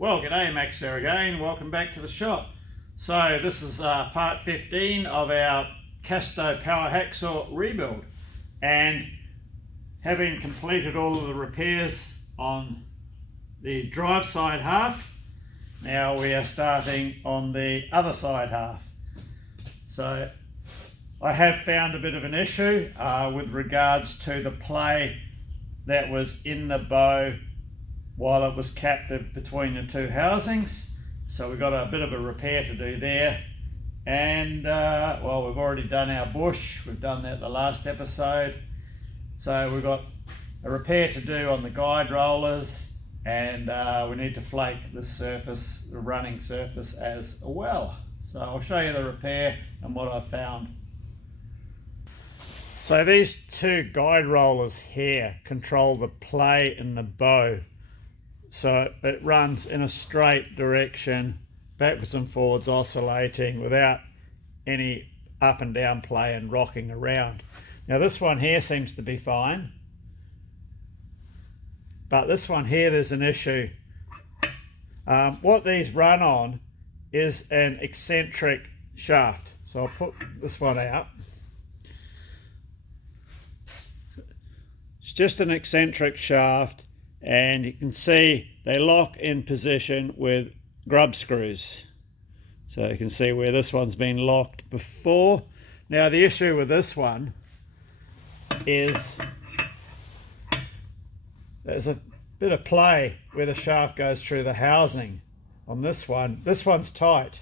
Well, g'day, Max there again. Welcome back to the shop. So this is part 15 of our KASTO power hacksaw rebuild, and having completed all of the repairs on the drive side half, now we are starting on the other side half. So I have found a bit of an issue with regards to the play that was in the bow while it was captive between the two housings. So we've got a bit of a repair to do there. And well, we've already done our bush. We've done that the last episode. So we've got a repair to do on the guide rollers, and we need to flake the surface, the running surface as well. So I'll show you the repair and what I've found. So these two guide rollers here control the play in the bow. So it runs in a straight direction, backwards and forwards, oscillating without any up and down play and rocking around. Now this one here seems to be fine, but this one here there's an issue. What these run on is an eccentric shaft. So I'll put this one out. It's just an eccentric shaft, and you can see they lock in position with grub screws. So you can see where this one's been locked before. Now the issue with this one is there's a bit of play where the shaft goes through the housing on this one. This one's tight.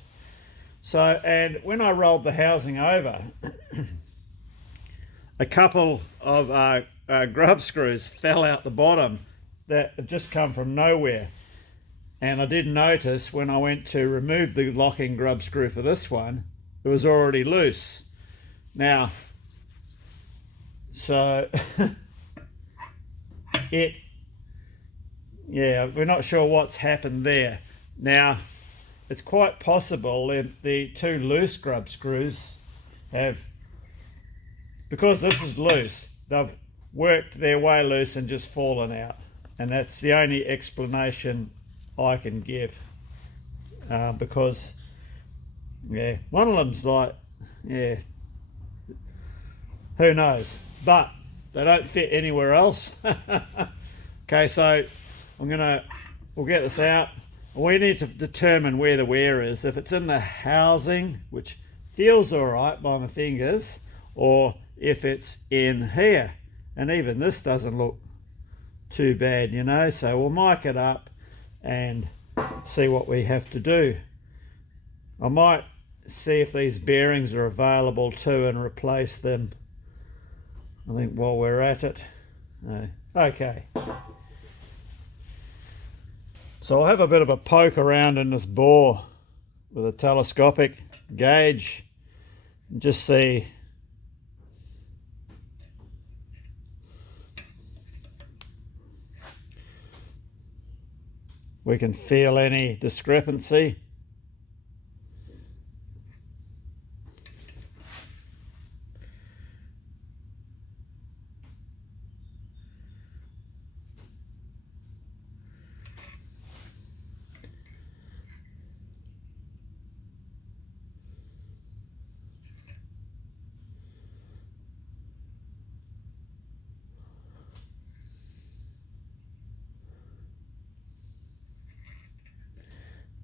So, and when I rolled the housing over, a couple of grub screws fell out the bottom that had just come from nowhere, and I did notice when I went to remove the locking grub screw for this one, it was already loose. Now, so yeah, we're not sure what's happened there. Now, it's quite possible that the two loose grub screws have, because this is loose, they've worked their way loose and just fallen out. And that's the only explanation I can give, because, yeah, one of them's like, yeah, who knows? But they don't fit anywhere else. Okay, so we'll get this out. We need to determine where the wear is. If it's in the housing, which feels all right by my fingers, or if it's in here. And even this doesn't look too bad, you know, so we'll mic it up and see what we have to do. I might see if these bearings are available too and replace them, I think, while we're at it. Okay, so I'll have a bit of a poke around in this bore with a telescopic gauge and just see we can feel any discrepancy.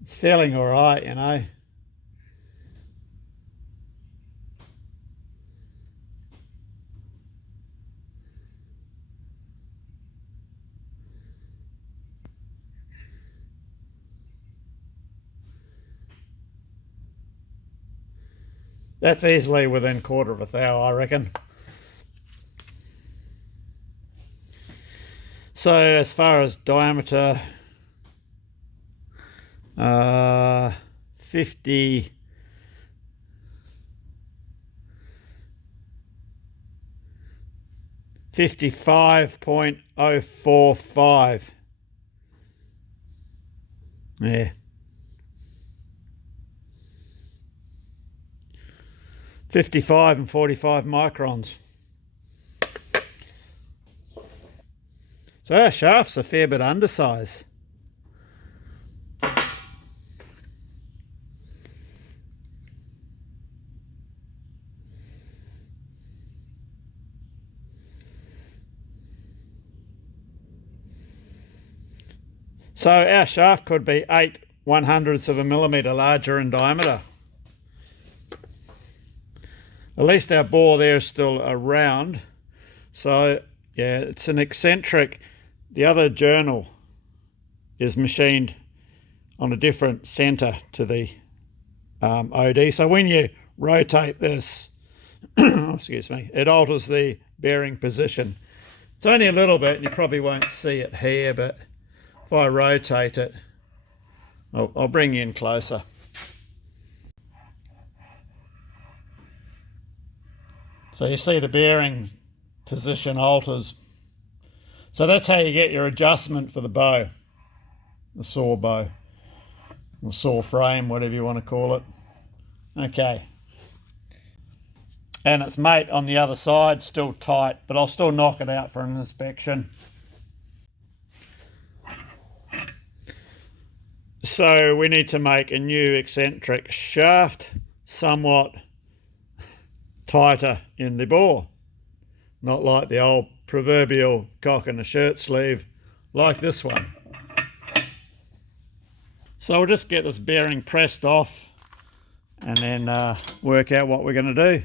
It's feeling all right, you know. That's easily within quarter of a thou, I reckon. So as far as diameter, 55.045. Yeah. 55 and 45 microns. So our shaft's a fair bit undersized. So our shaft could be 8/100ths of a millimetre larger in diameter. At least our bore there is still round. So yeah, it's an eccentric. The other journal is machined on a different centre to the OD. So when you rotate this, excuse me, it alters the bearing position. It's only a little bit, and you probably won't see it here, but if I rotate it, I'll bring you in closer. So you see the bearing position alters. So that's how you get your adjustment for the bow, the saw bow, the saw frame, whatever you want to call it. Okay. And its mate on the other side, still tight, but I'll still knock it out for an inspection. So we need to make a new eccentric shaft, somewhat tighter in the bore, not like the old proverbial cock in a shirt sleeve, like this one. So we'll just get this bearing pressed off and then work out what we're going to do.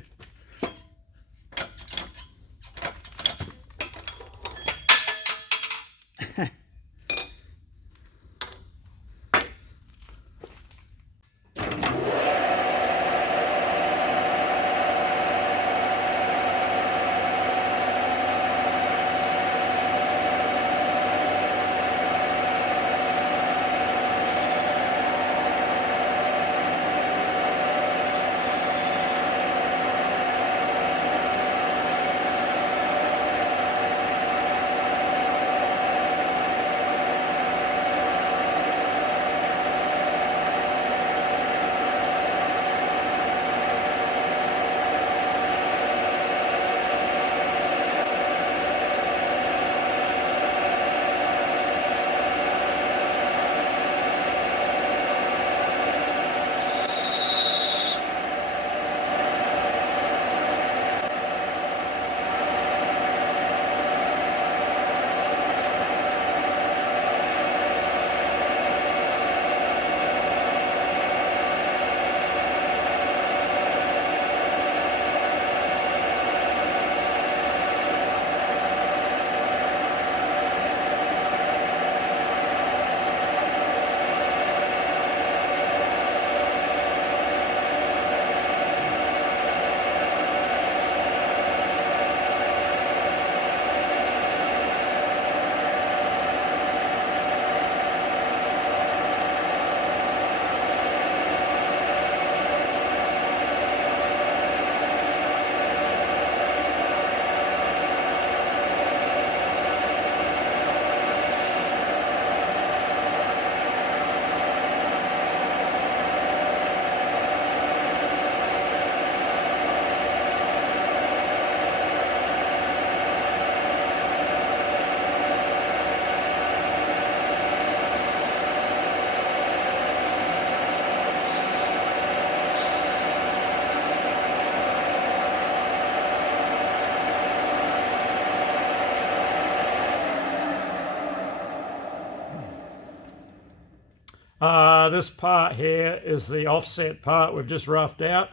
This part here is the offset part we've just roughed out.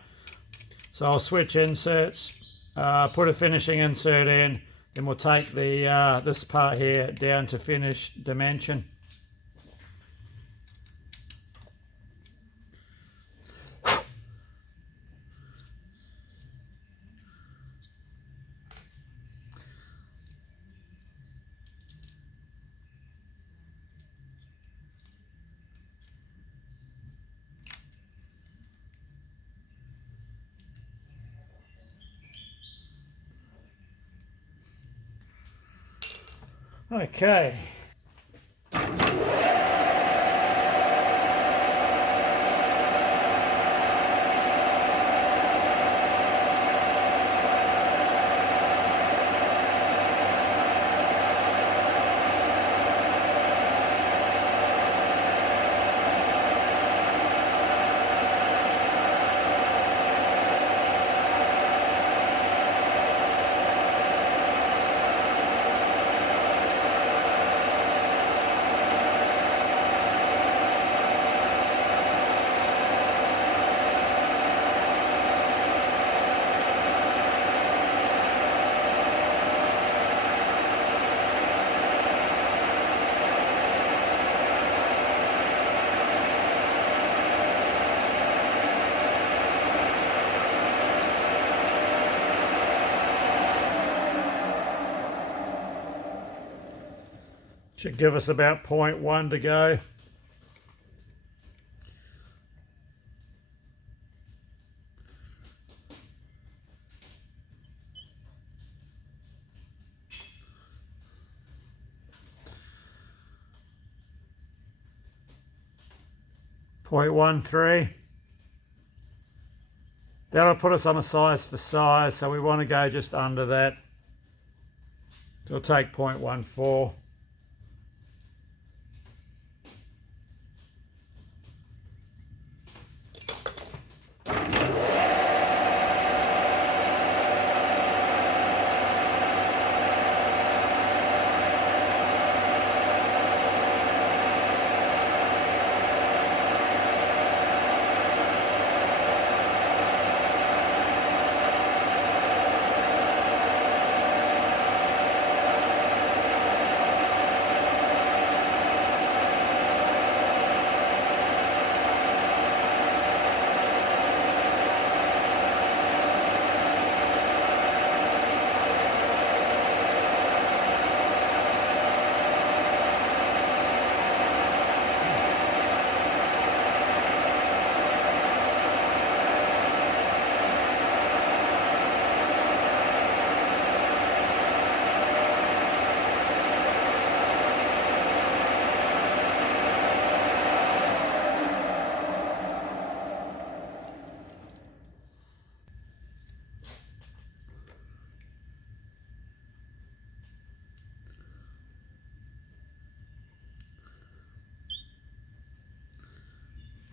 So I'll switch inserts, put a finishing insert in, then we'll take the this part here down to finished dimension. Okay. Should give us about 0.1 to go. .13. That'll put us on a size for size, so we want to go just under that. So we'll take 0.14.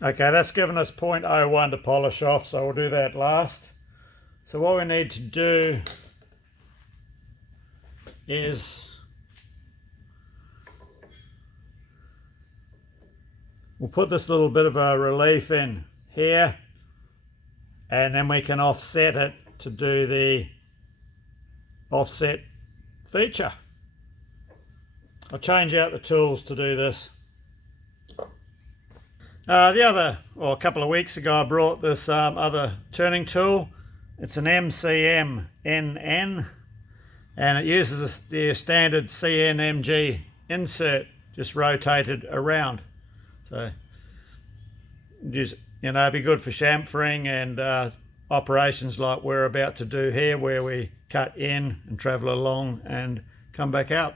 Okay, that's given us 0.01 to polish off, so we'll do that last. So what we need to do is we'll put this little bit of a relief in here, and then we can offset it to do the offset feature. I'll change out the tools to do this. A couple of weeks ago I brought this other turning tool. It's an MCM NN, and it uses the standard CNMG insert, just rotated around. So just, it'd be good for chamfering and operations like we're about to do here, where we cut in and travel along and come back out.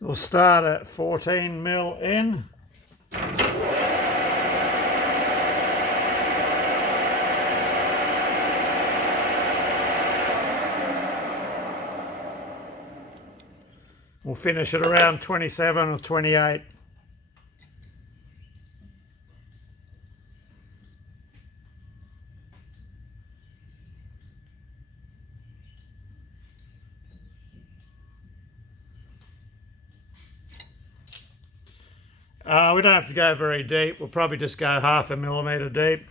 So we'll start at 14 mil in. We'll finish at around 27 or 28. We don't have to go very deep. We'll probably just go 0.5 millimeter deep.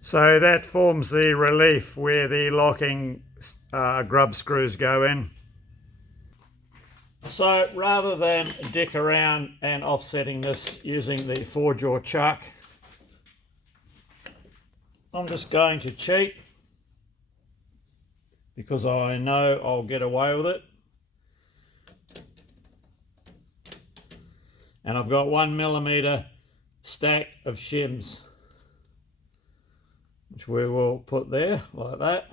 So that forms the relief where the locking grub screws go in. So rather than dick around and offsetting this using the 4-jaw chuck, I'm just going to cheat, because I know I'll get away with it. And I've got 1 millimeter stack of shims, which we will put there like that.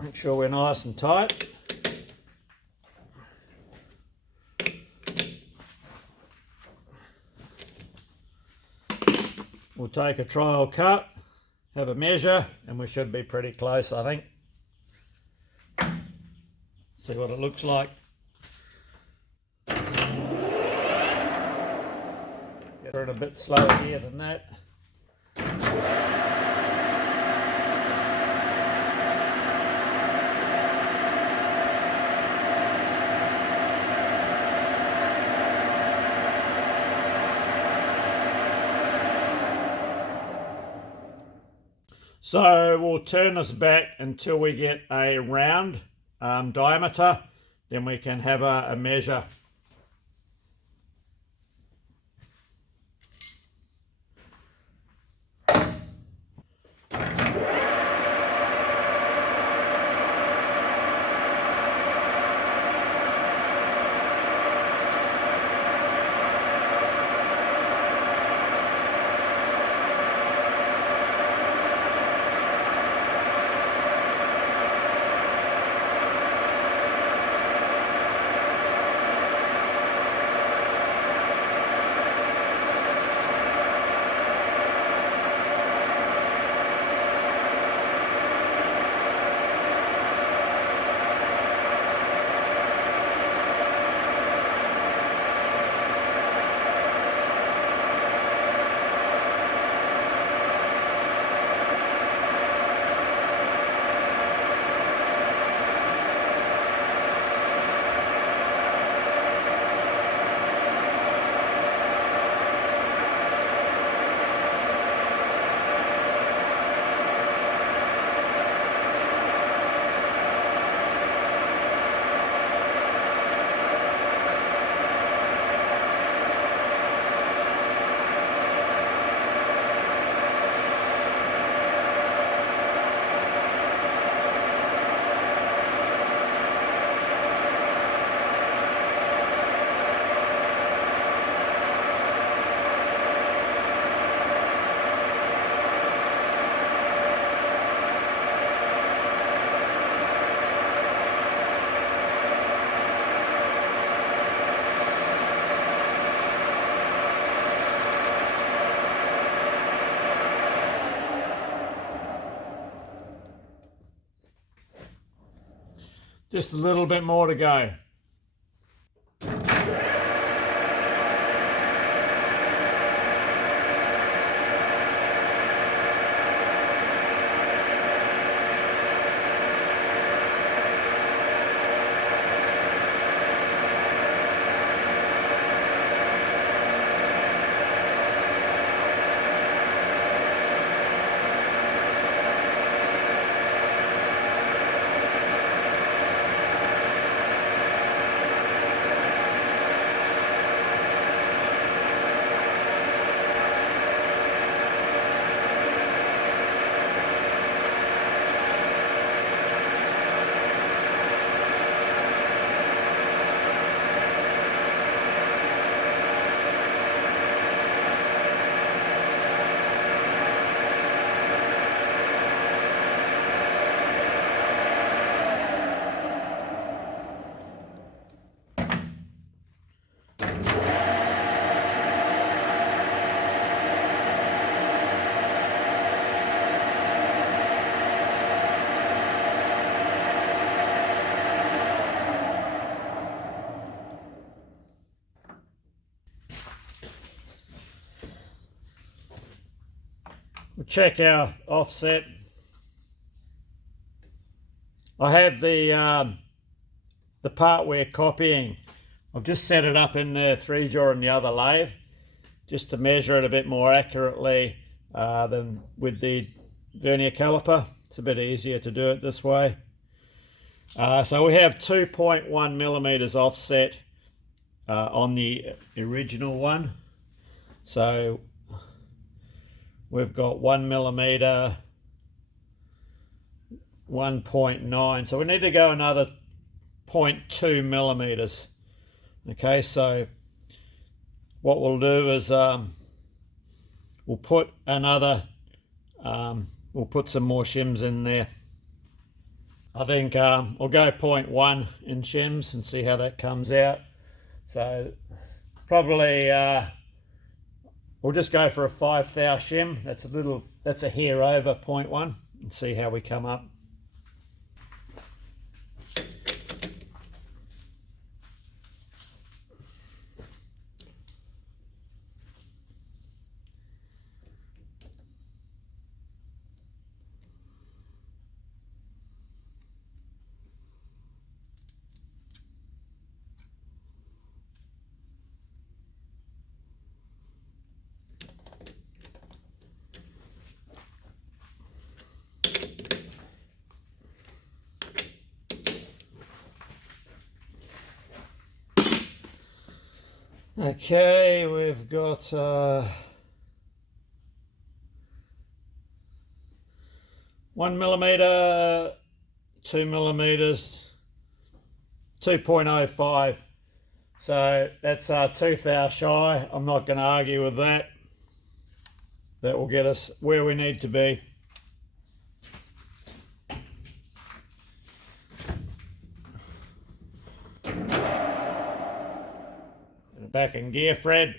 Make sure we're nice and tight. We'll take a trial cut, have a measure, and we should be pretty close, I think. See what it looks like. Get it a bit slower here than that. So we'll turn this back until we get a round diameter, then we can have a measure. Just a little bit more to go. We'll check our offset. I have the part we're copying. I've just set it up in the 3-jaw in the other lathe, just to measure it a bit more accurately than with the vernier caliper. It's a bit easier to do it this way. So we have 2.1 millimeters offset on the original one. So we've got 1 millimeter, 1.9. So we need to go another 0.2 millimeters. Okay, so what we'll do is we'll put another, we'll put some more shims in there. I think we'll go 0.1 in shims and see how that comes out. So probably we'll just go for a 5 thou shim. That's a hair over 0.1, and see how we come up. Okay, we've got 1 millimeter, 2 millimeters, 2.05. So that's 2 thou shy. I'm not going to argue with that. That will get us where we need to be. Back in gear, Fred.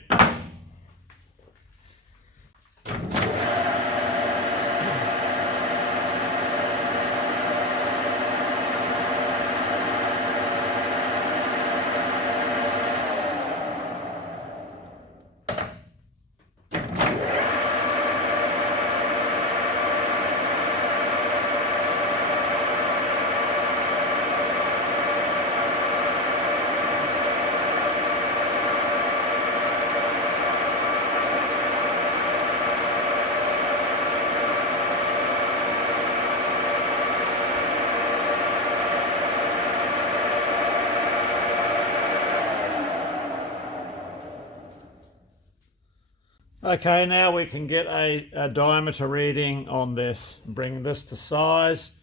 Okay, now we can get a diameter reading on this. Bring this to size.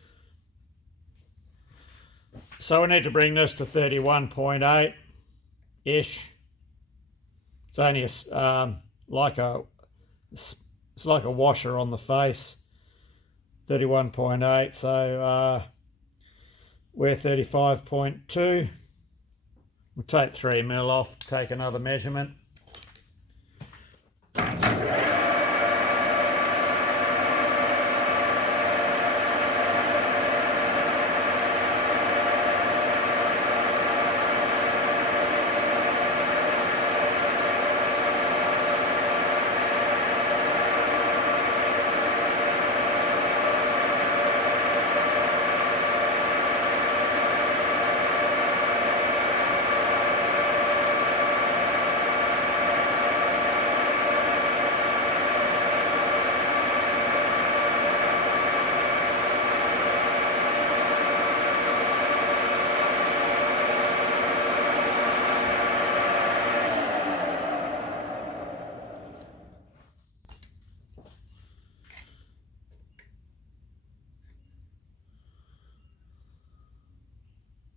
So we need to bring this to 31.8-ish. It's only it's like a washer on the face. 31.8. So we're 35.2. We'll take 3 mil off. Take another measurement.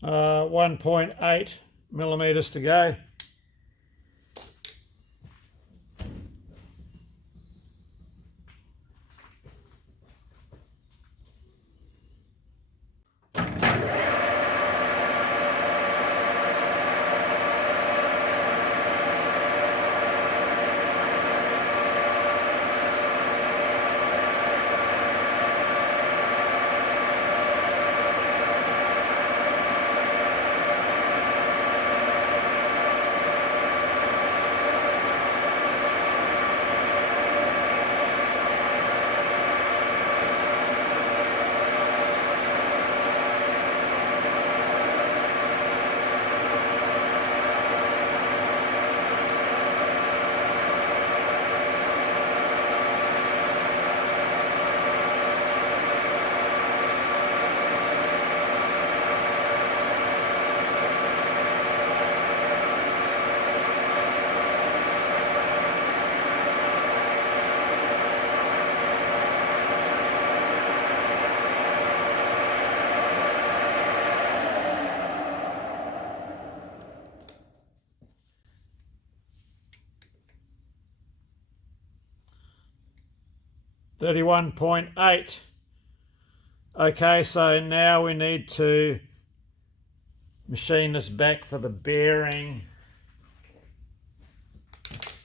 Uh, 1.8 millimeters to go. $31.8. Okay, so now we need to machine this back for the bearing.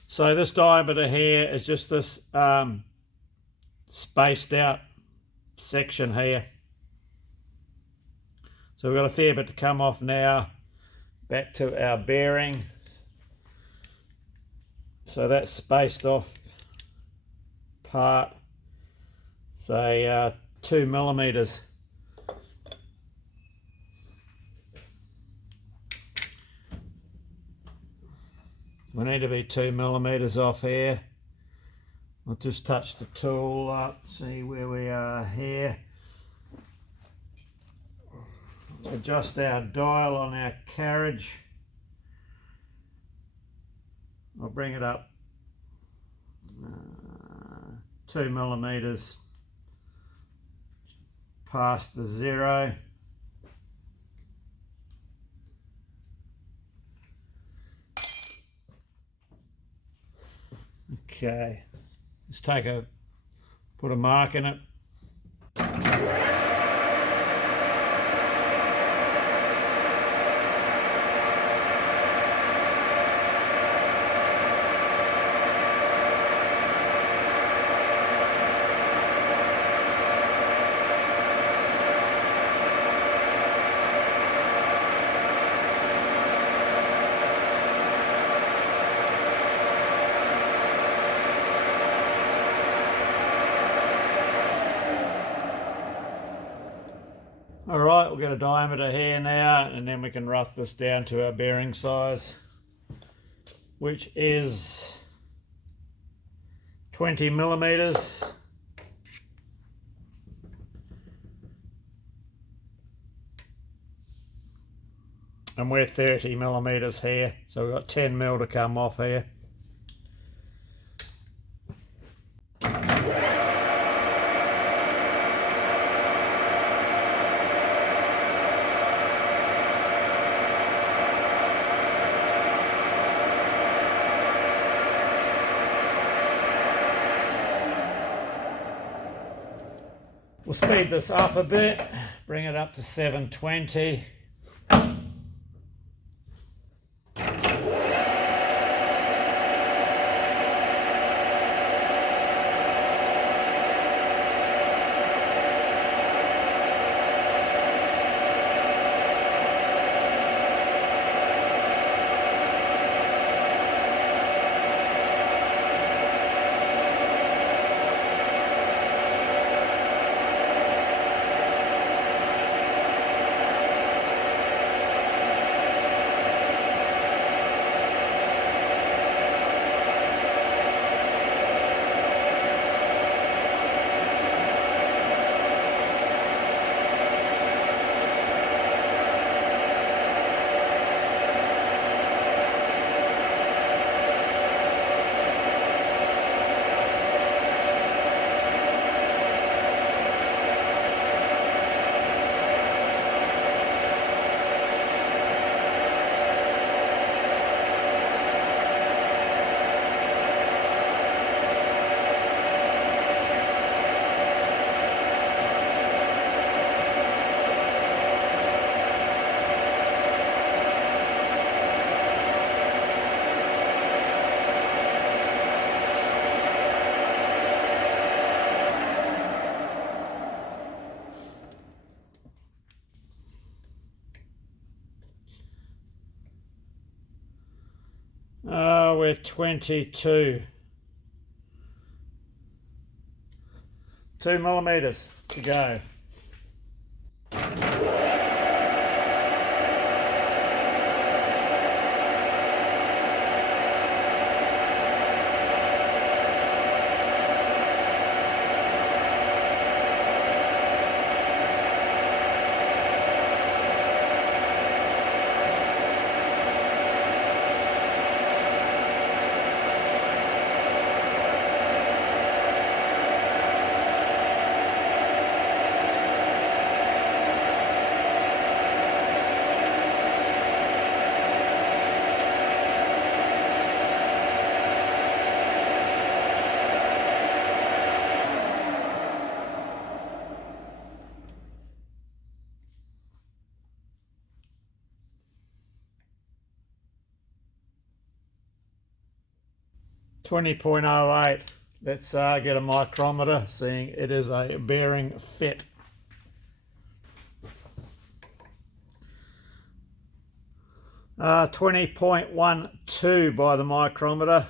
So this diameter here is just this spaced out section here. So we've got a fair bit to come off now. Back to our bearing. So that's spaced off part, say 2 millimeters. We need to be 2 millimeters off here. I'll just touch the tool up, see where we are here. Adjust our dial on our carriage. I'll bring it up 2 millimeters past the 0. Okay, let's put a mark in it. Alright, we'll get a diameter here now, and then we can rough this down to our bearing size, which is 20 millimeters. And we're 30 millimeters here, so we've got 10 mil to come off here. We'll speed this up a bit, bring it up to 720. We're 22. 2 millimeters to go. .08. Let's get a micrometer, seeing it is a bearing fit. Uh, 20.12 by the micrometer.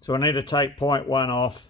So I need to take 0.1 off.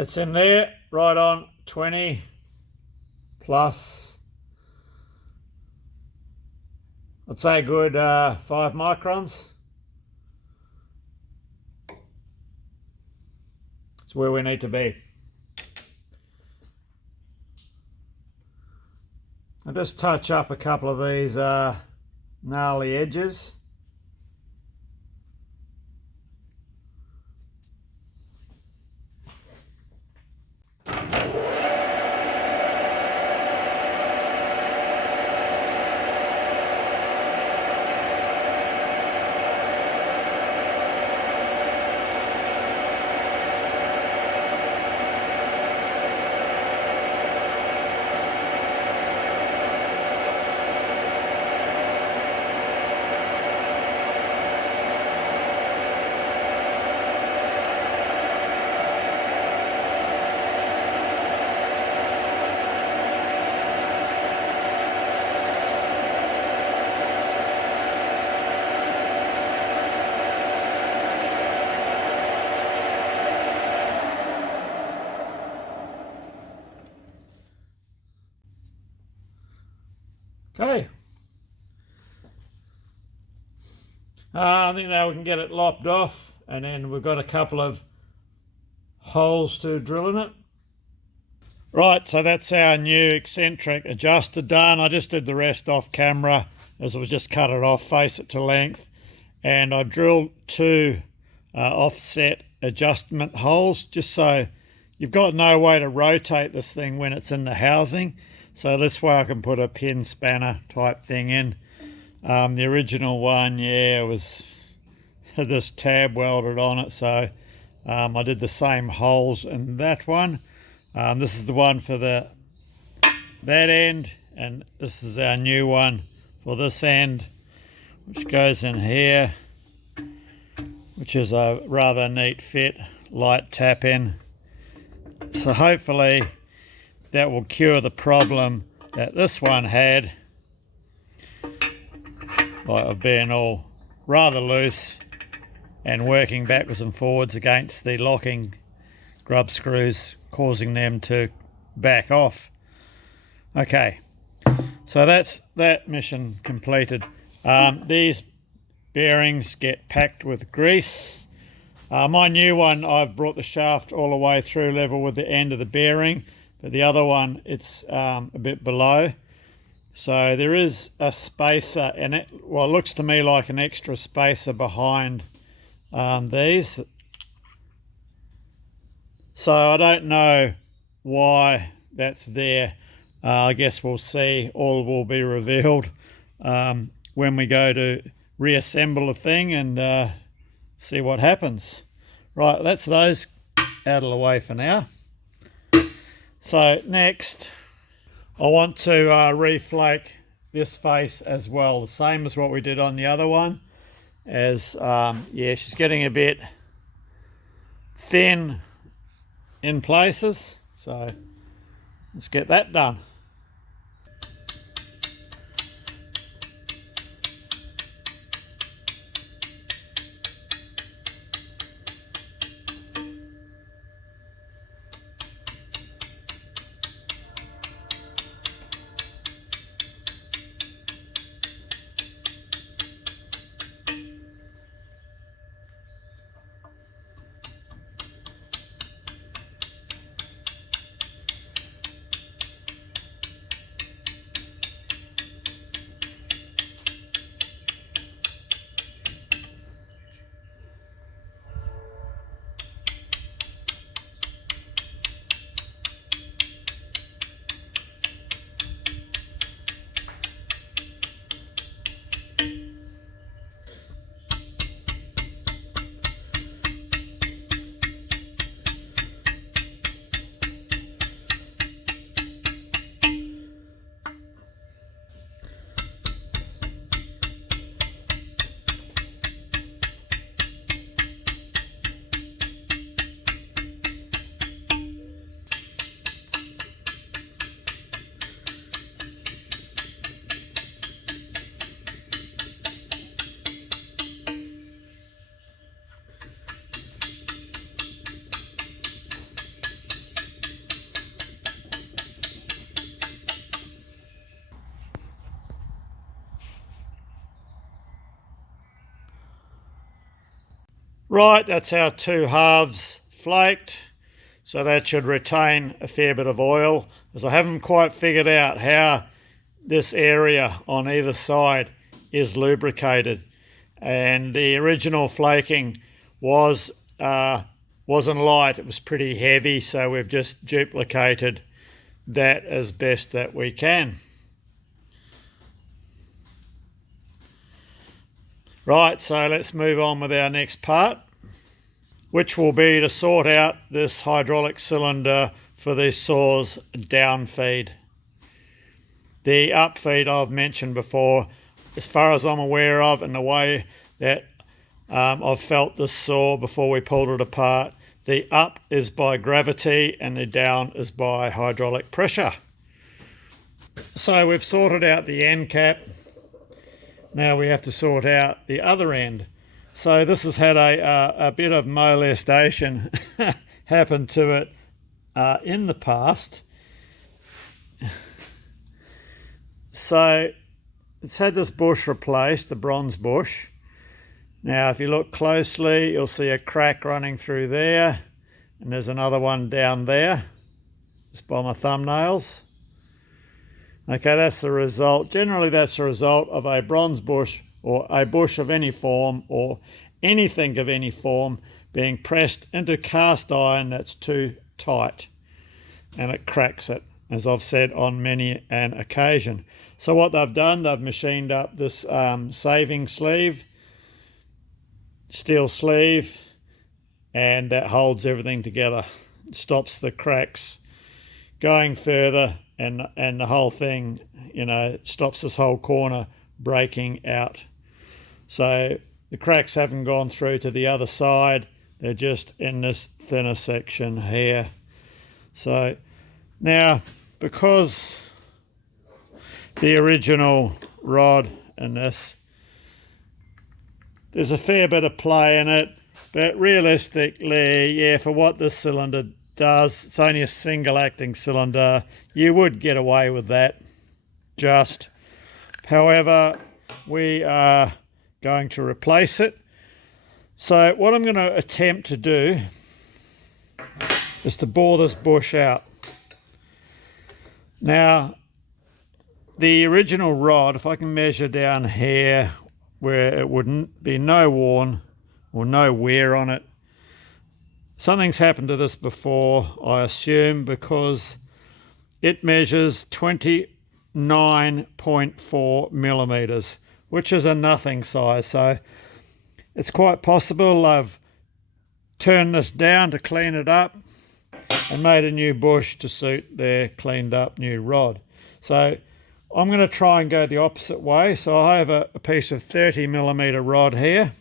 It's in there, right on 20 plus, I'd say a good 5 microns. It's where we need to be. I'll just touch up a couple of these gnarly edges. Okay. I think now we can get it lopped off, and then we've got a couple of holes to drill in it. Right, so that's our new eccentric adjuster done. I just did the rest off camera, as I was just cut it off, face it to length, and I drilled 2 offset adjustment holes, just so you've got no way to rotate this thing when it's in the housing. So this way I can put a pin spanner type thing in. The original one, yeah, was this tab welded on it, so I did the same holes in that one. This is the one for that end, and this is our new one for this end, which goes in here, which is a rather neat fit, light tap in. So hopefully that will cure the problem that this one had, like of being all rather loose and working backwards and forwards against the locking grub screws, causing them to back off. Okay, so that's that mission completed. These bearings get packed with grease. My new one, I've brought the shaft all the way through level with the end of the bearing, but the other one, it's a bit below. So there is a spacer in it. Well, it looks to me like an extra spacer behind these. So I don't know why that's there. I guess we'll see. All will be revealed when we go to reassemble the thing and see what happens. Right, that's those out of the way for now. So next, I want to reflake this face as well, the same as what we did on the other one. As yeah, she's getting a bit thin in places, so let's get that done. Right, that's our two halves flaked. So that should retain a fair bit of oil, as I haven't quite figured out how this area on either side is lubricated. And the original flaking wasn't light, it was pretty heavy, so we've just duplicated that as best that we can. Right, so let's move on with our next part, which will be to sort out this hydraulic cylinder for the saw's down feed. The up feed I've mentioned before, as far as I'm aware of, and the way that I've felt this saw before we pulled it apart, the up is by gravity and the down is by hydraulic pressure. So we've sorted out the end cap. Now we have to sort out the other end. So this has had a bit of molestation happen to it in the past. So it's had this bush replaced, the bronze bush. Now if you look closely, you'll see a crack running through there, and there's another one down there, just by my thumbnails. Okay, that's the result. Generally that's the result of a bronze bush, or a bush of any form, or anything of any form, being pressed into cast iron that's too tight, and it cracks it, as I've said on many an occasion. So what they've done, they've machined up this saving sleeve, steel sleeve, and that holds everything together. It stops the cracks going further, and the whole thing, you know, stops this whole corner breaking out. So the cracks haven't gone through to the other side, they're just in this thinner section here. So now, because the original rod in this, there's a fair bit of play in it, but realistically, yeah, for what this cylinder does, it's only a single acting cylinder, you would get away with that. Just, however, we are going to replace it. So what I'm going to attempt to do is to bore this bush out. Now, the original rod, if I can measure down here where it wouldn't be no worn or no wear on it, something's happened to this before, I assume, because it measures 29.4 millimeters, which is a nothing size. So it's quite possible I've turned this down to clean it up and made a new bush to suit their cleaned up new rod. So I'm going to try and go the opposite way. So I have a piece of 30 millimeter rod here,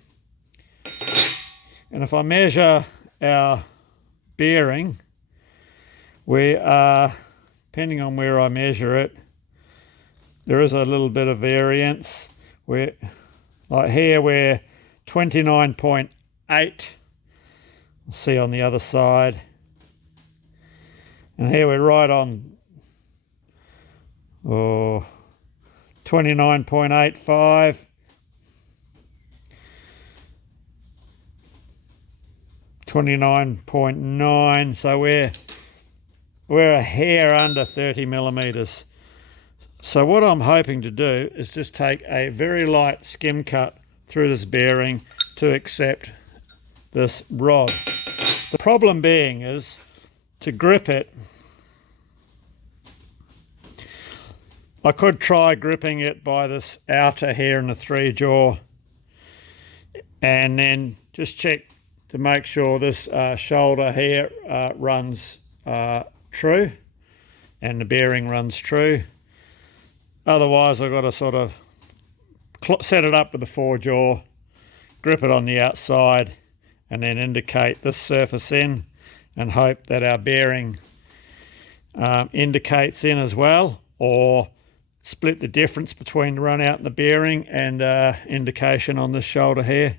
and if I measure our bearing, we are, depending on where I measure it, there is a little bit of variance. We're, like here, we're 29.8. See on the other side. And here we're right on 29.85. 29.9, so we're a hair under 30 millimeters. So what I'm hoping to do is just take a very light skim cut through this bearing to accept this rod. The problem being is, to grip it, I could try gripping it by this outer here in the 3-jaw, and then just check to make sure this shoulder here runs true and the bearing runs true. Otherwise I've got to sort of set it up with the 4-jaw, grip it on the outside, and then indicate this surface in and hope that our bearing indicates in as well, or split the difference between the run out and the bearing and indication on this shoulder here.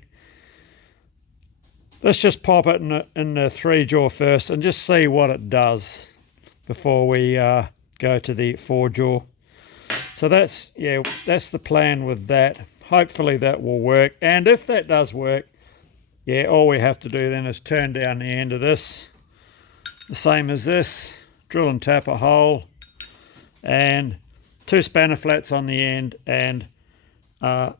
Let's just pop it in the 3-jaw first and just see what it does before we go to the 4-jaw. So that's the plan with that. Hopefully that will work, and if that does work, yeah, all we have to do then is turn down the end of this, the same as this, drill and tap a hole, and 2 spanner flats on the end, and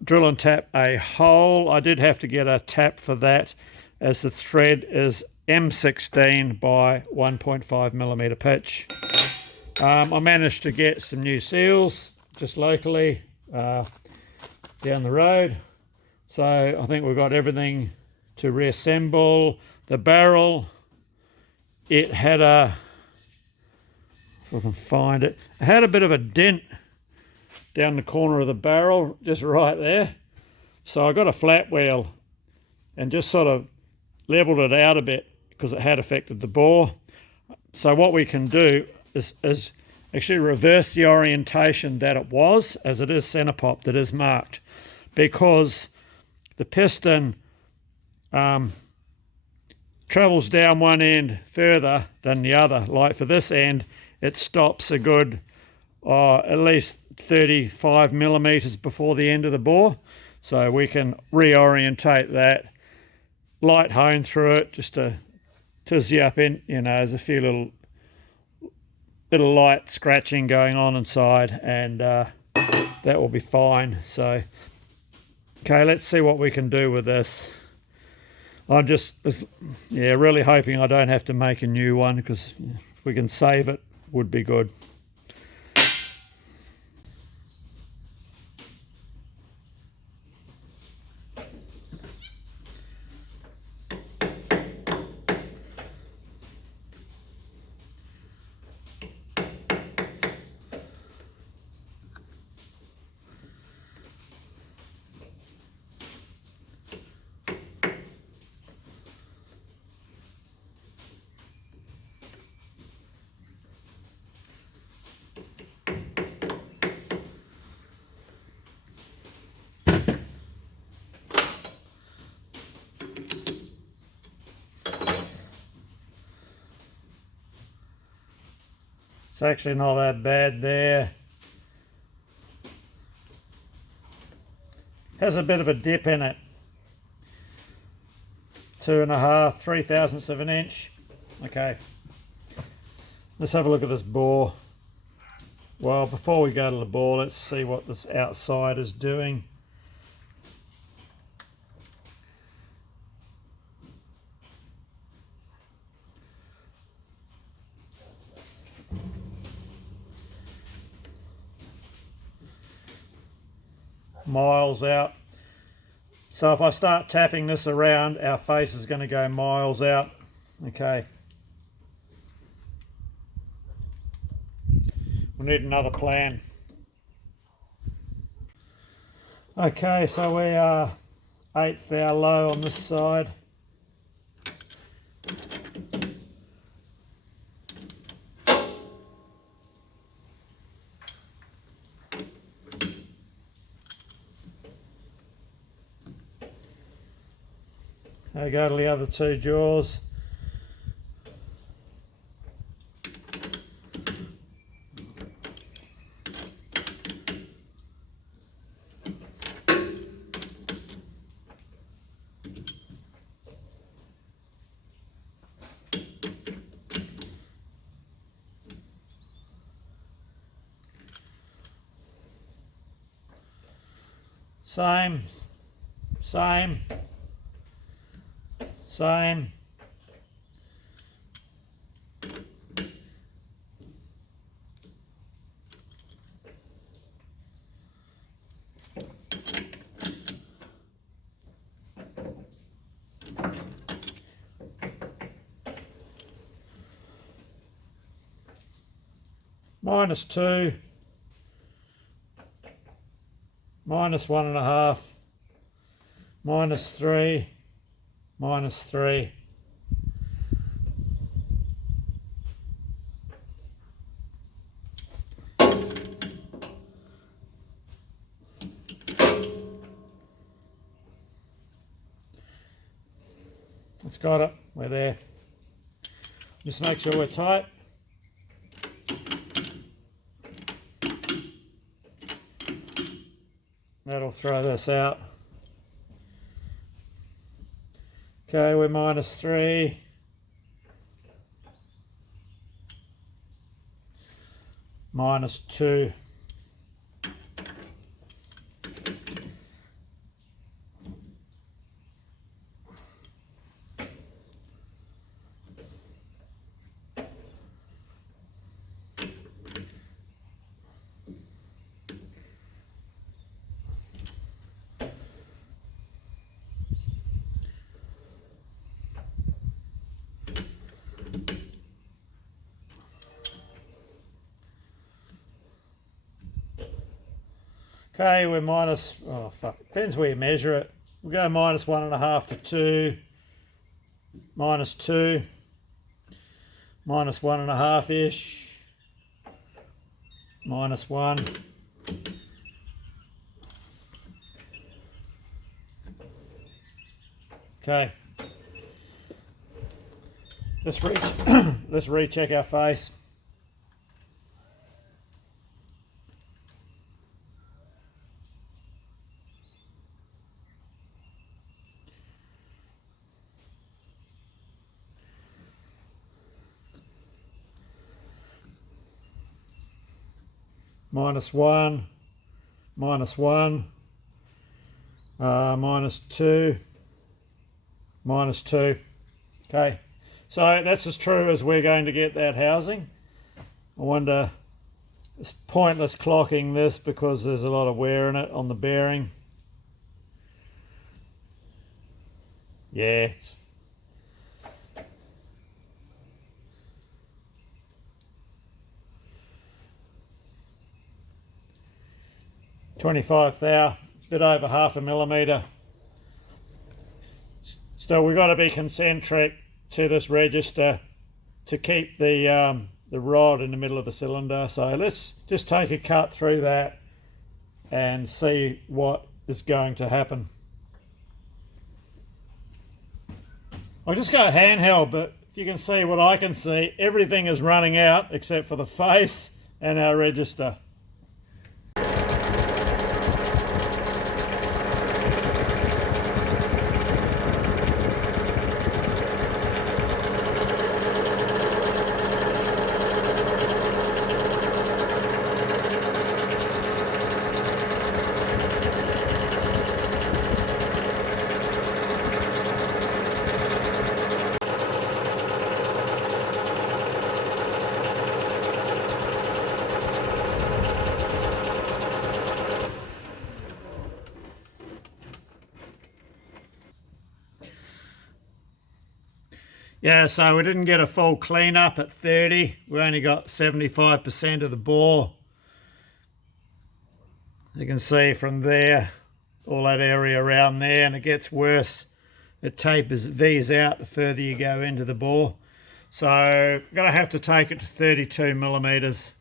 drill and tap a hole. I did have to get a tap for that, as the thread is M16 by 1.5 millimeter pitch. I managed to get some new seals just locally down the road, so I think we've got everything to reassemble. The barrel, it had a, if I can find it, it had a bit of a dent down the corner of the barrel, just right there. So I got a flat wheel and just sort of leveled it out a bit because it had affected the bore. So what we can do is actually reverse the orientation that it was, as it is centre popped, it is marked, because the piston travels down one end further than the other. Like for this end, it stops a good at least 35 millimeters before the end of the bore. So we can reorientate that, light hone through it just to tizzy up in, there's a few little bit of light scratching going on inside, and that will be fine. So, okay, let's see what we can do with this. I'm just, really hoping I don't have to make a new one, because if we can save it, would be good. It's actually not that bad there. Has a bit of a dip in it. 2.5, 3/1000ths of an inch. Okay. Let's have a look at this bore. Well, before we go to the bore, let's see what this outside is doing. Miles out. So if I start tapping this around, our face is going to go miles out. Okay. We need another plan. Okay, so we are 1/8 hour low on this side. I go to the other 2 jaws. Same. -2, -1.5, -3, -3. It's got it, we're there. Just make sure we're tight. That'll throw this out. Okay, we're -3. -2. Okay, we're oh fuck, depends where you measure it. We'll go -1.5 to 2, -2, -1.5-ish, -1. Okay. Let's recheck our face. -1, -1, -2, -2. Okay, so that's as true as we're going to get that housing. I wonder, it's pointless clocking this because there's a lot of wear in it on the bearing. Yeah, it's 25 thou, a bit over 0.5 millimetre. Still, we've got to be concentric to this register to keep the rod in the middle of the cylinder. So let's just take a cut through that and see what is going to happen. I'll just go handheld, but if you can see what I can see, everything is running out except for the face and our register. Yeah, so we didn't get a full clean-up at 30. We only got 75% of the bore. You can see from there, all that area around there, and it gets worse. It tapers, V's out the further you go into the bore. So I'm going to have to take it to 32 millimetres.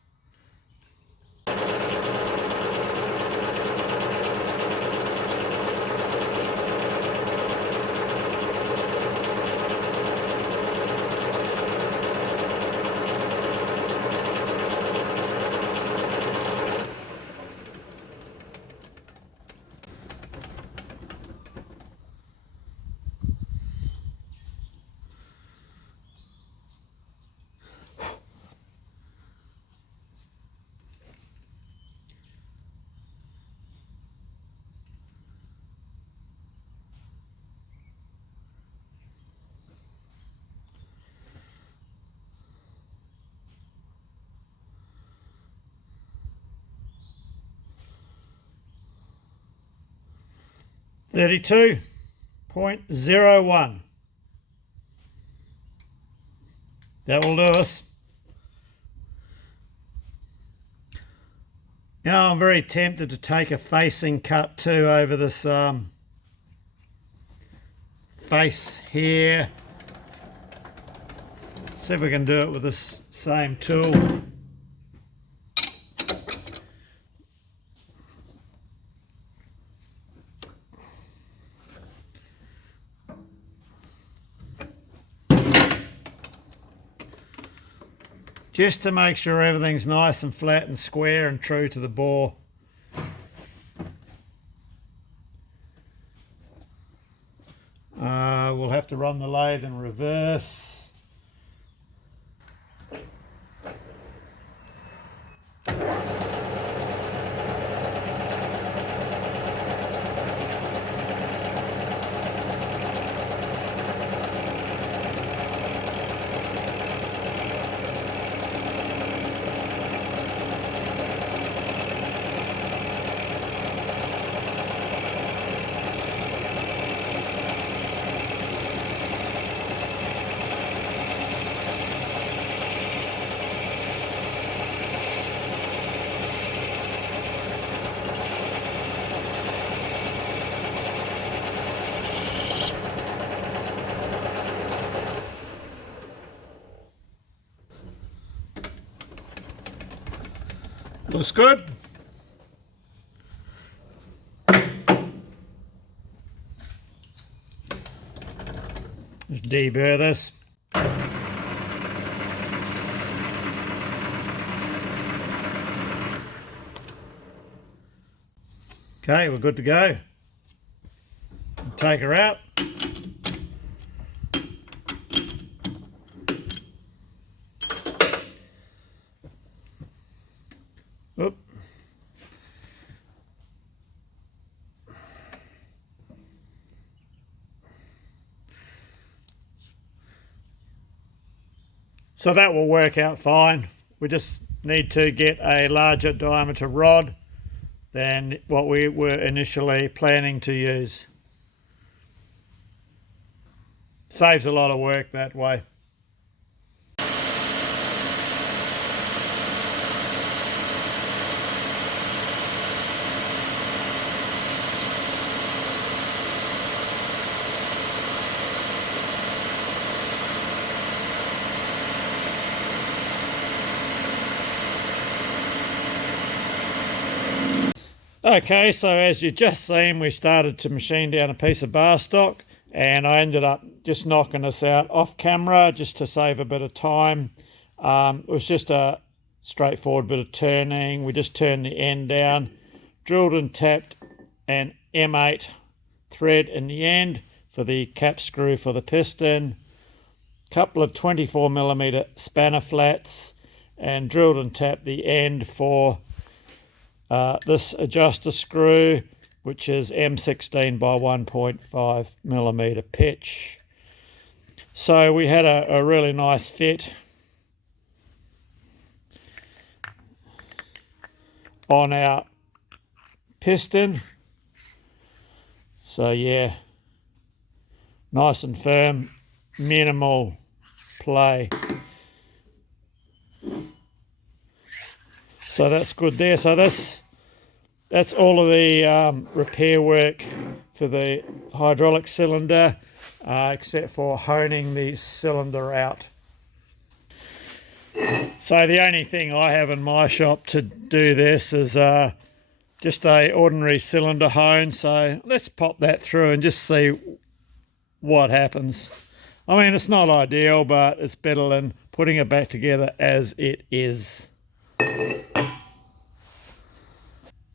.01. That will do us. You know, I'm very tempted to take a facing cut too over this face here. See if we can do it with this same tool. Just to make sure everything's nice and flat and square and true to the bore. We'll have to run the lathe in reverse. Looks good. Just deburr this. Okay, we're good to go. Take her out. Oop. So that will work out fine. We just need to get a larger diameter rod than what we were initially planning to use. Saves a lot of work that way. Okay, so as you just seen, we started to machine down a piece of bar stock, and I ended up just knocking this out off camera just to save a bit of time. It was just a straightforward bit of turning. We just turned the end down, drilled and tapped an M8 thread in the end for the cap screw for the piston, couple of 24mm spanner flats, and drilled and tapped the end for this adjuster screw, which is M16 by 1.5mm pitch. So we had a really nice fit on our piston. So yeah, nice and firm, minimal play. So that's good there. So that's all of the repair work for the hydraulic cylinder, except for honing the cylinder out. So the only thing I have in my shop to do this is just a ordinary cylinder hone. So let's pop that through and just see what happens. I mean, it's not ideal, but it's better than putting it back together as it is.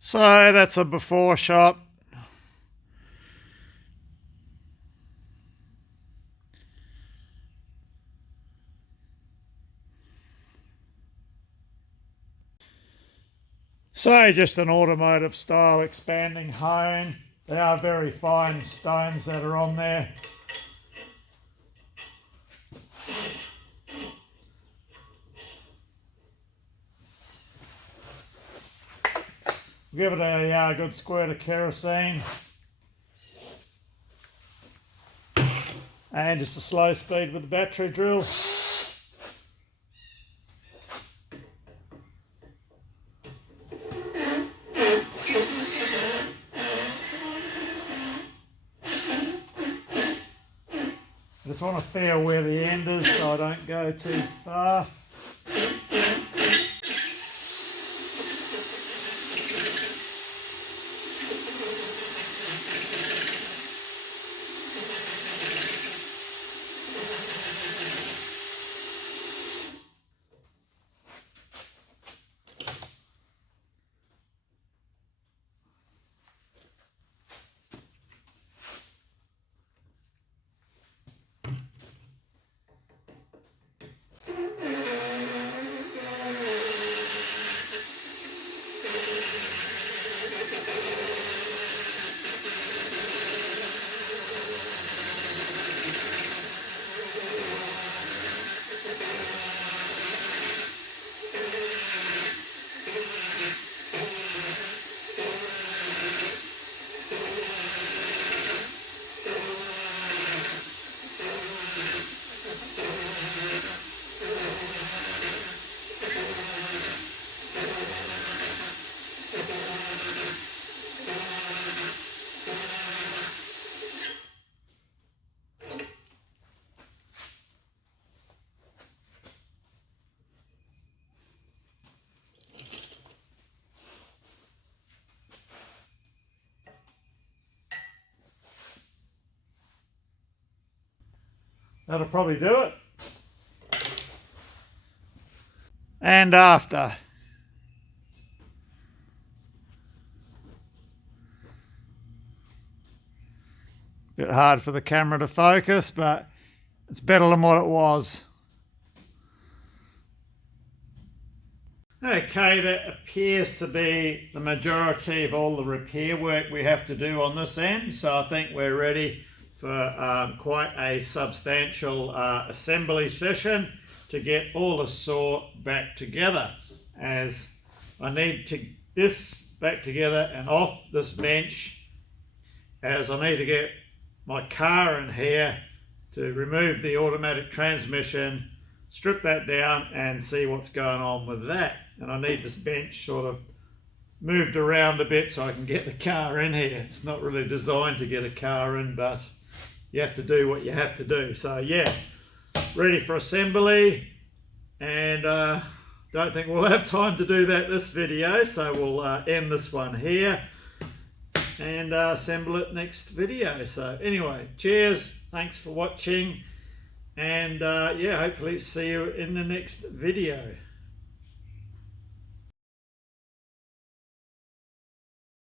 So that's a before shot. So just an automotive style expanding hone. They are very fine stones that are on there. Give it a good squirt of kerosene. And just a slow speed with the battery drill. I just want to feel where the end is so I don't go too far. That'll probably do it. And after. Bit hard for the camera to focus, but it's better than what it was. Okay, that appears to be the majority of all the repair work we have to do on this end, so I think we're ready for quite a substantial assembly session to get all the saw back together, as I need to this back together and off this bench, as I need to get my car in here to remove the automatic transmission, strip that down and see what's going on with that. And I need this bench sort of moved around a bit so I can get the car in here. It's not really designed to get a car in, but you have to do what you have to do. So yeah, ready for assembly, and don't think we'll have time to do that this video, so we'll end this one here and assemble it next video. So anyway, cheers, thanks for watching, and yeah, hopefully see you in the next video.